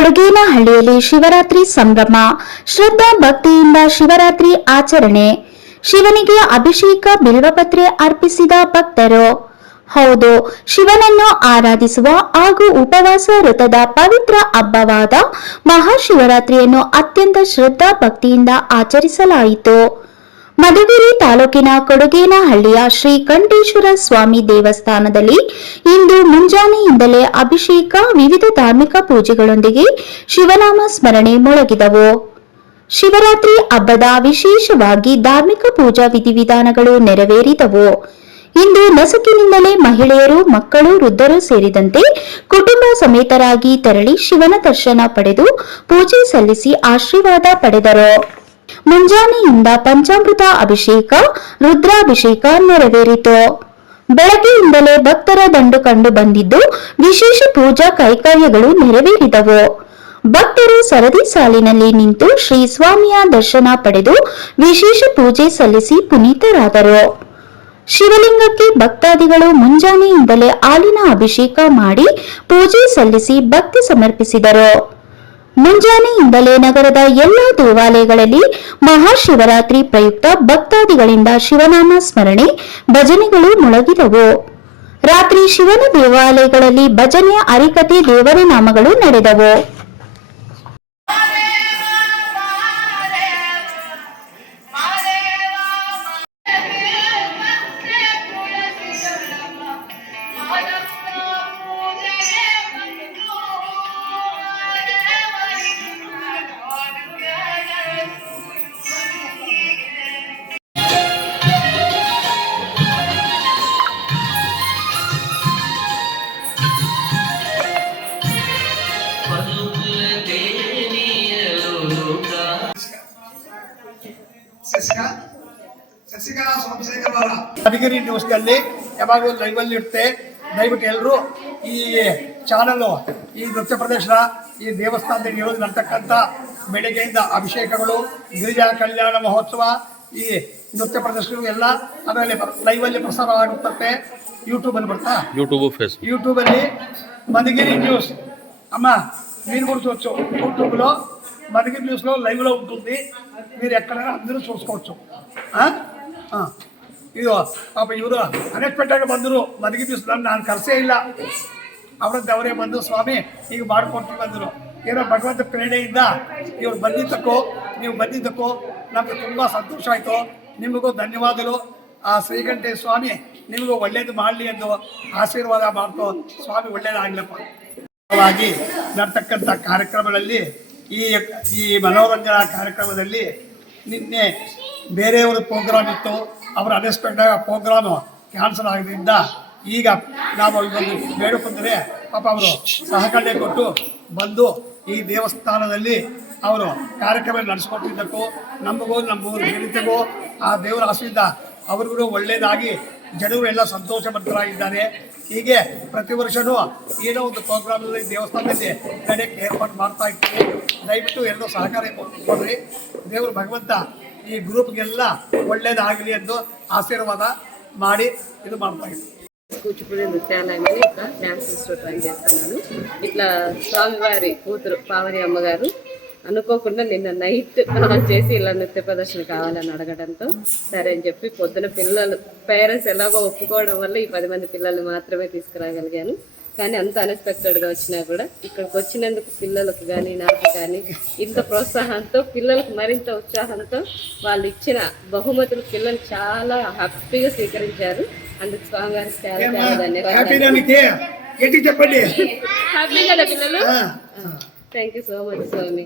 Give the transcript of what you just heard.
ಕೊಡುಗೇನಹಳ್ಳಿಯಲ್ಲಿ ಶಿವರಾತ್ರಿ ಸಂಭ್ರಮ. ಶ್ರದ್ಧಾ ಭಕ್ತಿಯಿಂದ ಶಿವರಾತ್ರಿ ಆಚರಣೆ. ಶಿವನಿಗೆ ಅಭಿಷೇಕ, ಬಿಲ್ವಪತ್ರೆ ಅರ್ಪಿಸಿದ ಭಕ್ತರು. ಹೌದು, ಶಿವನನ್ನು ಆರಾಧಿಸುವ ಹಾಗೂ ಉಪವಾಸ ವ್ರತದ ಪವಿತ್ರ ಹಬ್ಬವಾದ ಮಹಾಶಿವರಾತ್ರಿಯನ್ನು ಅತ್ಯಂತ ಶ್ರದ್ಧಾ ಭಕ್ತಿಯಿಂದ ಆಚರಿಸಲಾಯಿತು. ಮಧುಗಿರಿ ತಾಲೂಕಿನ ಕೊಡುಗೇನಹಳ್ಳಿಯ ಶ್ರೀ ಕಂಠೇಶ್ವರ ಸ್ವಾಮಿ ದೇವಸ್ಥಾನದಲ್ಲಿ ಇಂದು ಮುಂಜಾನೆಯಿಂದಲೇ ಅಭಿಷೇಕ, ವಿವಿಧ ಧಾರ್ಮಿಕ ಪೂಜೆಗಳೊಂದಿಗೆ ಶಿವನಾಮ ಸ್ಮರಣೆ ಮೊಳಗಿದವು. ಶಿವರಾತ್ರಿ ಹಬ್ಬದ ವಿಶೇಷವಾಗಿ ಧಾರ್ಮಿಕ ಪೂಜಾ ವಿಧಿವಿಧಾನಗಳು ನೆರವೇರಿದವು. ಇಂದು ನಸುಕಿನಿಂದಲೇ ಮಹಿಳೆಯರು, ಮಕ್ಕಳು, ವೃದ್ಧರು ಸೇರಿದಂತೆ ಕುಟುಂಬ ಸಮೇತರಾಗಿ ತೆರಳಿ ಶಿವನ ದರ್ಶನ ಪಡೆದು ಪೂಜೆ ಸಲ್ಲಿಸಿ ಆಶೀರ್ವಾದ ಪಡೆದರು. ಮುಂಜಾನೆಯಿಂದ ಪಂಚಾಮೃತ ಅಭಿಷೇಕ, ರುದ್ರಾಭಿಷೇಕ ನೆರವೇರಿತು. ಬೆಳಗ್ಗೆಯಿಂದಲೇ ಭಕ್ತರ ದಂಡು ಕಂಡು ಬಂದಿದ್ದು ವಿಶೇಷ ಪೂಜಾ ಕೈಂಕರ್ಯಗಳು ನೆರವೇರಿದವು. ಭಕ್ತರು ಸರದಿ ಸಾಲಿನಲ್ಲಿ ನಿಂತು ಶ್ರೀ ಸ್ವಾಮಿಯ ದರ್ಶನ ಪಡೆದು ವಿಶೇಷ ಪೂಜೆ ಸಲ್ಲಿಸಿ ಪುನೀತರಾದರು. ಶಿವಲಿಂಗಕ್ಕೆ ಭಕ್ತಾದಿಗಳು ಮುಂಜಾನೆಯಿಂದಲೇ ಹಾಲಿನ ಅಭಿಷೇಕ ಮಾಡಿ ಪೂಜೆ ಸಲ್ಲಿಸಿ ಭಕ್ತಿ ಸಮರ್ಪಿಸಿದರು. ಮುಂಜಾನೆಯಿಂದಲೇ ನಗರದ ಎಲ್ಲಾ ದೇವಾಲಯಗಳಲ್ಲಿ ಮಹಾಶಿವರಾತ್ರಿ ಪ್ರಯುಕ್ತ ಭಕ್ತಾದಿಗಳಿಂದ ಶಿವನಾಮ ಸ್ಮರಣೆ, ಭಜನೆಗಳು ಮೊಳಗಿದವು. ರಾತ್ರಿ ಶಿವನ ದೇವಾಲಯಗಳಲ್ಲಿ ಭಜನೆ, ಹರಿಕಥೆ, ದೇವರ ನಾಮಗಳು ನಡೆದವು. ಮಧುಗಿರಿ ನ್ಯೂಸ್ನಲ್ಲಿ ಯಾವಾಗಲೂ ಲೈವಲ್ಲಿ ಇರುತ್ತೆ. ದಯವಿಟ್ಟು ಎಲ್ಲರೂ ಈ ಚಾನಲ್, ಈ ನೃತ್ಯ ಪ್ರದರ್ಶನ, ಈ ದೇವಸ್ಥಾನದಲ್ಲಿ ಇರೋದು ನಡ್ತಕ್ಕಂಥ ಬೆಳಗ್ಗೆಯಿಂದ ಅಭಿಷೇಕಗಳು, ಗಿರಿಜಾ ಕಲ್ಯಾಣ ಮಹೋತ್ಸವ, ಈ ನೃತ್ಯ ಪ್ರದರ್ಶನಗಳು ಎಲ್ಲ ಆಮೇಲೆ ಲೈವಲ್ಲಿ ಪ್ರಸಾರ ಆಗುತ್ತದೆ. యూట్యూబ్ ಬರ್ತಾ యూట్యూబಲ್ಲಿ మధుగిరి న్యూస్ అమ్మ మీరు కూడా చూడొచ్చు. యూట్యూబ్లో మధుగిరి న్యూస్లో లైవ్లో ఉంటుంది. మీరు ఎక్కడైనా అందరూ చూసుకోవచ్చు. ಇದು ಪಾಪ ಇವರು ಅನ್ಎಕ್ಸ್ಪೆಕ್ಟೆಡ್ ಬಂದರು. ಮಧುಗಿರಿ ನ್ಯೂಸ್ ನಾನು ಕರೆಸೇ ಇಲ್ಲ, ಅವರದ್ದು ಅವರೇ ಬಂದು ಸ್ವಾಮಿ ಈಗ ಮಾಡ್ಕೊಡ್ತೀವಿ ಬಂದರು. ಏನೋ ಭಗವಂತ ಪ್ರೇರಣೆಯಿಂದ ಇವ್ರು ಬಂದಿದ್ದಕ್ಕೂ ನೀವು ಬಂದಿದ್ದಕ್ಕೂ ನಮಗೆ ತುಂಬ ಸಂತೋಷ ಆಯಿತು. ನಿಮಗೂ ಧನ್ಯವಾದಗಳು. ಆ ಶ್ರೀಕಂಠೇಶ್ವರ ಸ್ವಾಮಿ ನಿಮಗೂ ಒಳ್ಳೇದು ಮಾಡಲಿ ಎಂದು ಆಶೀರ್ವಾದ ಮಾಡ್ತು. ಸ್ವಾಮಿ ಒಳ್ಳೇದಾಗಲಪ್ಪ. ನಡ್ತಕ್ಕಂಥ ಕಾರ್ಯಕ್ರಮಗಳಲ್ಲಿ ಈ ಮನೋರಂಜನಾ ಕಾರ್ಯಕ್ರಮದಲ್ಲಿ ನಿನ್ನೆ ಬೇರೆಯವರು ಪ್ರೋಗ್ರಾಮ್ ಇತ್ತು. ಅವರ ಅನ್ಎಕ್ಸ್ಪೆಕ್ಟೆಡ್ ಪ್ರೋಗ್ರಾಮು ಕ್ಯಾನ್ಸಲ್ ಆಗೋದ್ರಿಂದ ಈಗ ನಾವು ಇದೊಂದು ಬೇಡಿಕೊಂಡರೆ ಪಾಪ ಅವರು ಸಹಕರಣೆ ಕೊಟ್ಟು ಬಂದು ಈ ದೇವಸ್ಥಾನದಲ್ಲಿ ಅವರು ಕಾರ್ಯಕ್ರಮ ನಡೆಸ್ಕೊಟ್ಟಿದ್ದಕ್ಕೂ ನಮಗೂ ನಮ್ಮ ಜನತೆಗೂ ಆ ದೇವರ ಆಶೀರ್ವಾದ ಅವ್ರಿಗೂ ಒಳ್ಳೆಯದಾಗಿ ಜನರು ಎಲ್ಲ ಸಂತೋಷಭರಿತರಾಗಿದ್ದಾರೆ. ಹೀಗೆ ಪ್ರತಿ ವರ್ಷವೂ ಏನೋ ಒಂದು ಪ್ರೋಗ್ರಾಮ್ನಲ್ಲಿ ದೇವಸ್ಥಾನದಲ್ಲಿ ನಡೆಯಕ್ಕೆ ಏರ್ಪಾಡು ಮಾಡ್ತಾ ಇರ್ತೀವಿ. ದಯವಿಟ್ಟು ಎಲ್ಲರೂ ಸಹಕಾರ ಕೊಡ್ರಿ. ದೇವರು ಭಗವಂತ ಈ ಗ್ರೂಪ್ಗೆಲ್ಲ ಒಳ್ಳೇದಾಗಲಿ ಎಂದು ಆಶೀರ್ವಾದ ಮಾಡಿ ಇದು ಮಾಡ್ತಾ ఇట్లా కూచిపూడి నృత్యాలయంలో ఇట్లా డ్యాన్స్ ఇన్స్టిట్యూట్ రన్ చేస్తున్నాను. ఇట్లా స్వామివారి కూతురు పావని అమ్మగారు అనుకోకుండా నిన్న నైట్ కాల్ చేసి ఇలా నృత్య ప్రదర్శన కావాలని అడగడంతో సరే అని చెప్పి పొద్దున పిల్లలు పేరెంట్స్ ఎలాగో ఒప్పుకోవడం వల్ల ఈ 10 మంది పిల్లలు మాత్రమే తీసుకురాగలిగాను. కానీ అంత అన్ఎక్స్పెక్టెడ్గా వచ్చినా కూడా ఇక్కడికి వచ్చినందుకు పిల్లలకు కానీ నాకు కానీ ఇంత ప్రోత్సాహంతో, పిల్లలకు మరింత ఉత్సాహంతో వాళ్ళు ఇచ్చిన బహుమతులు పిల్లలు చాలా హ్యాపీగా స్వీకరించారు. అందుకు స్వామి గారికి చాలా చాలా ధన్యవాదాలు. హ్యాపీ కదా పిల్లలు? Thank you so much Swamy.